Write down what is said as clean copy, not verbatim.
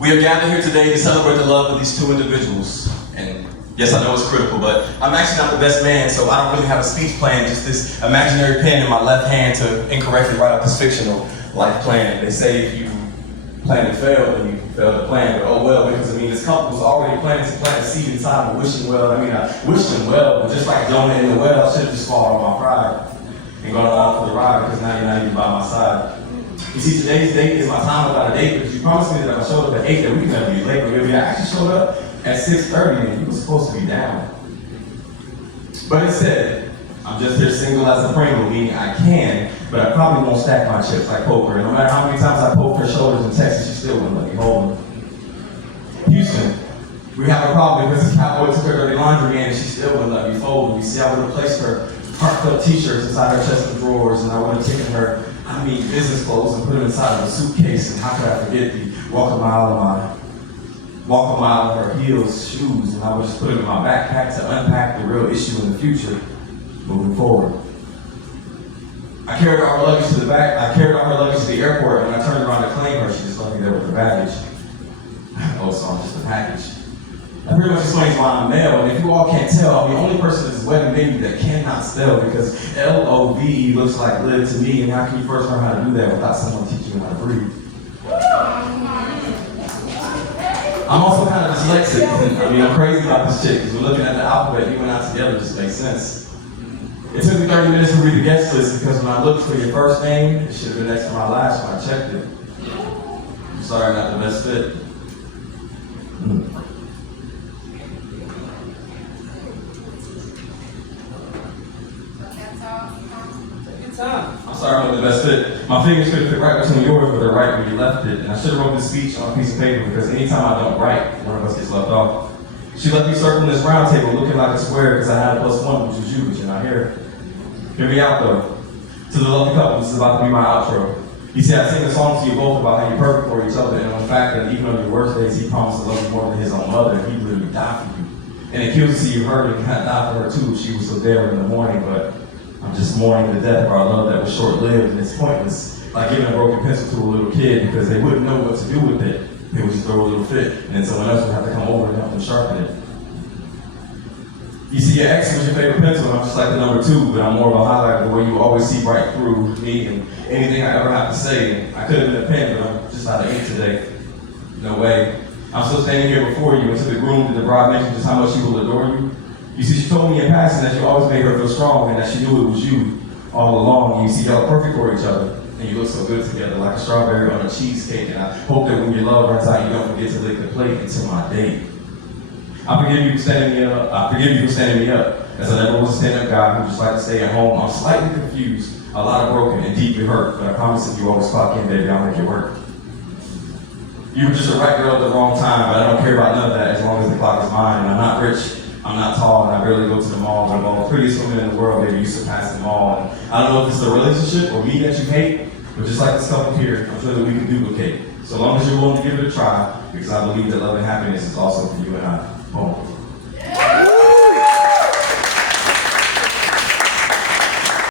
We are gathered here today to celebrate the love of these two individuals. And yes, I know it's critical, but I'm actually not the best man, so I don't really have a speech plan, just this imaginary pen in my left hand to incorrectly write out this fictional life plan. They say if you plan to fail, then you fail to plan, but oh well, because this couple was already planning to plant a seed inside of wishing well. I wished them well, but just like Jonah in the well, I should have just fallen on my pride and gone along for the ride, because now you're not even by my side. You see, today's date is my time without a date, because you promised me that if I showed up at 8 that we could never be late, but I actually showed up at 6:30 and you were supposed to be down. But instead, I'm just here single as a Pringle, meaning I can, but I probably won't stack my chips like poker. And no matter how many times I poke her shoulders in Texas, she still wouldn't let me hold them. Houston, we have a problem because this cowboy took her dirty laundry in and she still wouldn't let me fold them. You see, I would have placed her parked up t-shirts inside her chest of drawers, and I would have taken her business clothes and put them inside of a suitcase, and how could I forget the walk a mile in her heels, shoes, and I would just put them in my backpack to unpack the real issue in the future, moving forward. I carried all her luggage to the airport, and when I turned around to claim her, she just left me there with her baggage. Oh, so I'm just a package. That pretty much explains why I'm male, and if you all can't tell, I'm the only person in this wedding baby that cannot spell, because L-O-V-E looks like live to me, and how can you first learn how to do that without someone teaching you how to breathe? I'm also kind of dyslexic. I'm crazy about this chick, because we're looking at the alphabet, you and I together just makes sense. It took me 30 minutes to read the guest list, because when I looked for your first name, it should have been next to my last when I checked it. I'm sorry, not the best fit. I'm sorry, I'm not the best fit. My fingers could have fit right between yours, but they're right where you left it. And I should have wrote this speech on a piece of paper, because anytime I don't write, one of us gets left off. She left me circling this round table looking like a square, because I had a +1, which was you, but you're not here. Hear me out though. To the lovely couple, this is about to be my outro. You see, I sing a song to you both about how you're perfect for each other, and on the fact that even on your worst days, he promised to love you more than his own mother, and he literally died for you. And it kills to see you hurt, and God died for her too if she was so there in the morning, but I'm just mourning the death of our love that was short-lived, and it's pointless. Like giving a broken pencil to a little kid, because they wouldn't know what to do with it. They would just throw a little fit, and then someone else would have to come over and help them sharpen it. You see, your ex was your favorite pencil, and I'm just like the number 2, but I'm more of a highlighter where you always see right through me and anything I ever have to say. I could have been a pen, but I'm just out of ink today. No way. I'm still standing here before you, and to the groom and the bride mentioned just how much she will adore you. You see, she told me in passing that you always made her feel strong and that she knew it was you all along. You see, y'all are perfect for each other, and you look so good together, like a strawberry on a cheesecake, and I hope that when your love runs out, you don't forget to lick the plate until my date. I forgive you for standing me up, as I never was a stand-up guy who just liked to stay at home. I'm slightly confused, a lot of broken, and deeply hurt, but I promise if you always clock in, baby, I'll make it work. You were just the right girl at the wrong time, but I don't care about none of that as long as the clock is mine, and I'm not rich. I'm not tall, and I barely go to the mall, but of all the prettiest women in the world, baby, you surpass them all. And I don't know if it's the relationship or me that you hate, but just like this couple here, I'm sure that we can duplicate. So long as you're willing to give it a try, because I believe that love and happiness is also for you and I. Boom.